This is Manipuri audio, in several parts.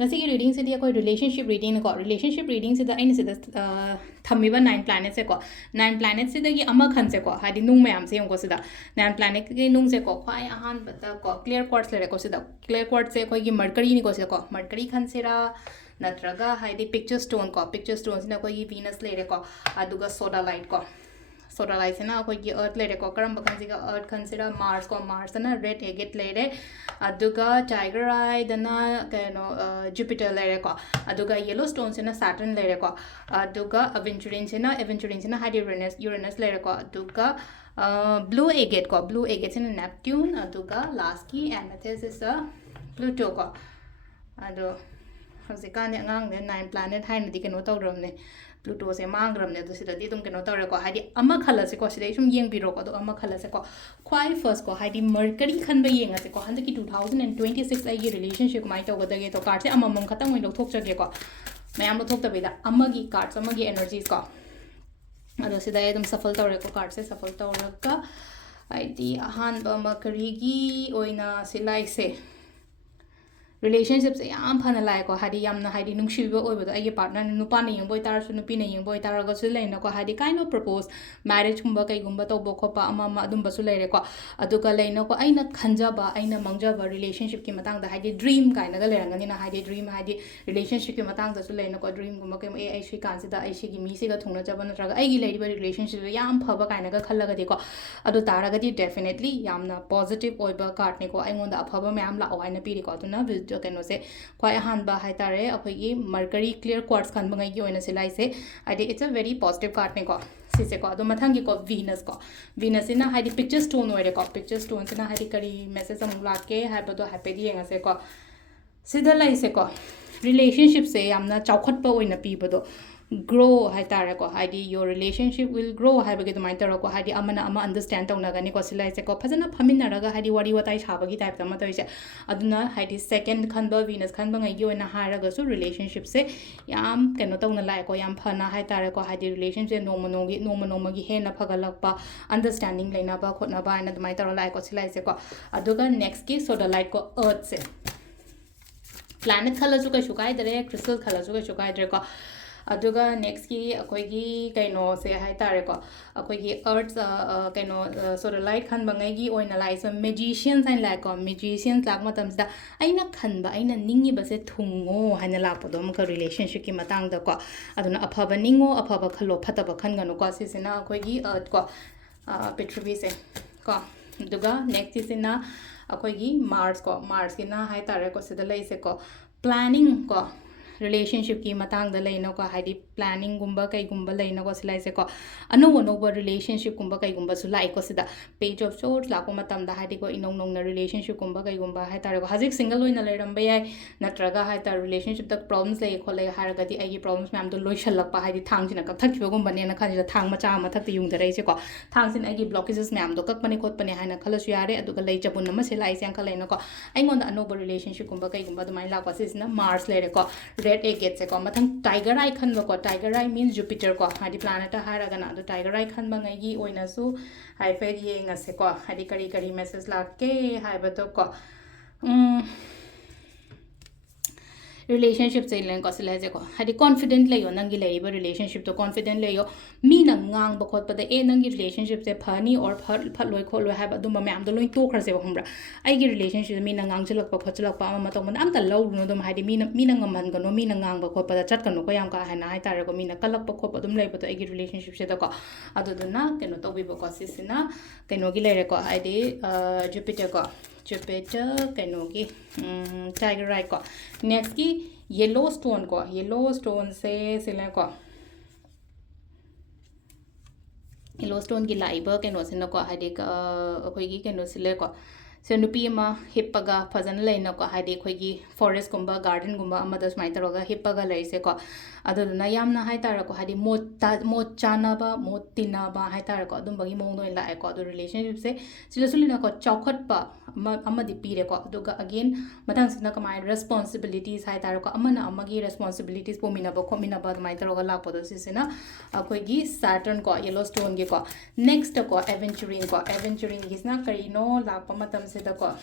ngasi reading se dia koi relationship reading ko relationship reading se da ain se da thamiba 9 planets se ko 9 planets se da gi ama khan se ko hadi nung mayam se yong ko se da 9 planet gi nung se ko khwai ahan bata ko clear quartz le ko se da clear quartz se koi gi mercury ni ko se ko mercury khan se ra natraga hadi picture stone sina koi gi venus le ko aduga soda light ko soda light sina koi gi earth le ko karam bakan siga earth consider mars na red agate le aduga tiger eye dana kano jupiter le ko aduga yellow stone sina saturn le ko aduga aventurine sina hadi uranus le ko aduga blue agate sina neptune aduga last ki amethyst is a pluto ko ado hausikan angang ne 9 planet haina di kano tawramne Pluto se mangram ne dusi dadi tum keno tawre ko hadi ama khala se ko sidai sum yeng biro ko do ama khala se ko khwai first ko hadi mercury khan ba yeng ase ko handa ki 2026 ai gi relationship mai to godage to card se ama mom khatang oi lok thok jage ko mayam lo thok tabida ama gi cards ama gi energies ko ado sidai dum shuffle tawre ko card se shuffle tawra ka id ahan ba mercury gi oina silai se relationship se yam phana lai ko hadi yamna hadi nungshilba oi bodo ai partner nupa na yeng boy tar su nupi na yeng boy tar ga su leina ko hadi kind of propose marriage gumba kai gumba to bo ko pa ama ma dum ba su leire ko aduga leina ko aina khanja ba aina mangja ba relationship ki matang da hadi dream kind ga leranga ni na hadi dream hadi relationship ki matang da su leina ko dream gumba kai ai shi kan si da ai shi gi mi si ga thungna jaba na traga ai gi leiri ba relationship yam phaba kind ga khalla ga de ko adu tara ga di definitely yamna positive oi ba card ne ko ai ngon da phaba mayam la oi na pi ri ko tuna kano se kwai ahan ba hai tare akhoi mercury clear quartz khan bangai gi oina silai se adi it's a very positive card ne ko si se ko ado mathang gi ko venus ina hadi picture stone oire ko picture stone sina hadi kari message amuk lake hai ba do happy di yenga se ko sida lai se ko relationship se yamna chaukhot pa oina pi ba do grow hai tare ko hadi your relationship will grow hai ba gi do mai taro ko hadi amana ama understand tawna ga ni ko silai se ko phajana phamina raga hadi wari watai chaba gi type ta ma toi se aduna hadi second khan ba venus khan ba ngai gi oina haraga su relationship se yam keno tawna lai ko yam phana hai tare ko hadi relationship se noma gi hena phagalak pa understanding leina ba khotna ba ina mai taro lai ko silai se ko aduga next ki soda light ko earth se planet khala su ka shukai dare crystal khala su ka shukai dare ko aduga next ki akoi gi kaino se hai tare ko akoi gi earth kaino sort of light khan bangai gi oina lai so magician sign like ko magician lak matam da aina khan ba aina ningi ba se thungo haina lak podom ka relationship ki matang da ko aduna aphaba ningo aphaba khalo phataba khan ganu ko sisina akoi gi earth ko petrovi se ko aduga next is na akoi gi mars ki na hai tare ko sida lai se ko planning ko relationship ki matang da leina ko hadi planning gumba kai gumba leina ko silai se ko ano relationship gumba kai gumba su lai ko sida page of swords la ko matam da hadi ko inong nong na relationship gumba kai gumba hai tar ko hajik single loina leram ba yai natraga hai tar relationship tak problems lei ko lei har ga di ai problems mam do loisal lak pa hadi thang sina kak thak ki gumba ne na khan ja thang macha ma thak ti yung da rei se ko thang sin ai gi blockages mam do kak pani khot pani hai na khala su yare adu ga lei jabun na ma se lai sang khala ina ko ai ngon da ano relationship gumba kai gumba do mai la ko sisina mars le re ko red agate se ko mathang tiger eye khan ba ko tiger eye means jupiter ko hadi planet ha ra gana do tiger eye khan ba ngai gi oina su hai fer ye nga se ko hadi kari message la ke hai ba to ko relationship se len ko sile je ko hadi confident le yo nangi le ba relationship to confident le yo mi na ngang ba khot pa da e nangi relationship se phani or phat loi kho loi ha ba dum ma am do loi to khar se ba humra ai gi relationship mi na ngang chalak pa khot chalak pa ma to man am ta lo no dum hadi mi na ngaman ga no mi na ngang ba khot pa da chat ka no ko yam ka ha na hai tare ko mi na kalak pa khot pa dum le ba to ai gi relationship se da ko adu du na ke no to bi ba ko sisina ke no gi le re ko ai de Jupiter kenogi tiger eye ko next ki yellow stone se sila ko yellow stone ki laiba keno sina ko hadi ka khoi gi keno sile ko se nupi ma hippaga phajana leina ko hadi khoi gi forest gumba garden gumba amada smai taroga hippaga lai se ko aduna yamna hai tar ko hadi mot chana ba mot tina ba hai tar ko adum bagi mong noi la ko adu relationship se silasulina ko chaukhot pa amadi pire ko aduga again matang sina kamai responsibilities hai tar ko amana amagi responsibilities pomina ba khomina ba mai taroga la podo sisina khoi gi saturn ko yellow stone gi ko next ko adventuring gisna karino la pa matam se da ko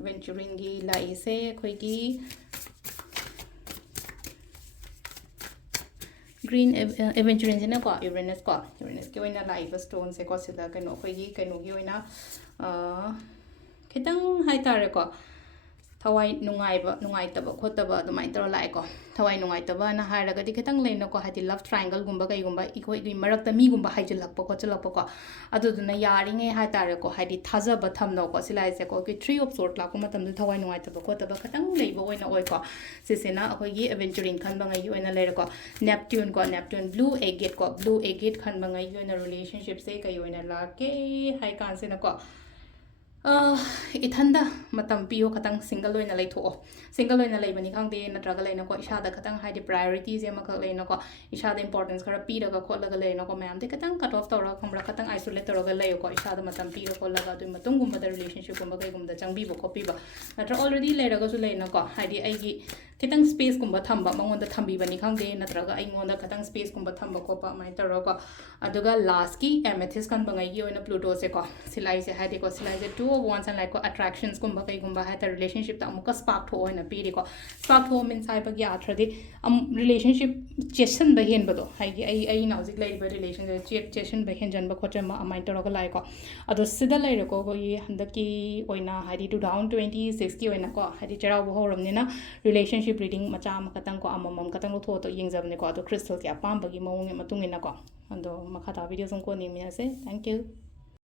aventurine laise khoigi green aventurine na ko Uranus ki oina laiba stone se ko sida kano khoigi kano gi oina khitang hai tare ko thawai nungai taba khotaba adumai tor lai ko thawai nungai taba na hairaga di khitang leina ko hadi love triangle gumba kai gumba ikoi gi marakta mi gumba haijilakpa ko chalakpa ko aduduna yaringe hai tare ko hadi thajaba thamno ko silai se ko ki 3 of sort la ko matam du thawai nungai taba khotaba khitang leiba oina oi ko sisena akoi gi aventuring khan bangai gi oina leira ko Neptune blue agate khan bangai gi oina relationship se kai oina la ke hai kan se na ko ithanda matam piyo khatang single loina leitho single loina leibani khangde natraga leina ko ishada khatang haidi priorities ema khak leina ko ishada importance khara pi raga kholaga leina ko mayam de khatang cut off tawra khambra khatang isolate tawra leyo ko ishada matam pi ro kholaga du matung gumba da relationship gumba kai gumda changbi bo copy ba natra already leiraga su leina ko haidi aigi khitang space gumba thamba mangonda thambi bani khangde natraga aingonda khatang space gumba thamba ko pa mai tawra ko aduga last ki amethyst kan bangai gi oina pluto se ko silai se haidi ko silai se two of wands and like attractions gumba kai gumba ha ta relationship ta amuka spark tho oina pi ri ko spark tho means sai ba gi athra di relationship chession ba hen ba do hai gi ai nauzik lai ba relationship chession ba hen jan ba khocha ma amai tawra ga lai ko ado sida lai ko ko yi handaki oina haidi 2026 ki oina ko haidi chara bo horam ni na relationship reading macha ma katang ko amamam katang lo tho to yengzam ne ko ado crystal ki apam ba gi mawung e matung ina ko ando makha ta video song ko ni mi ase thank you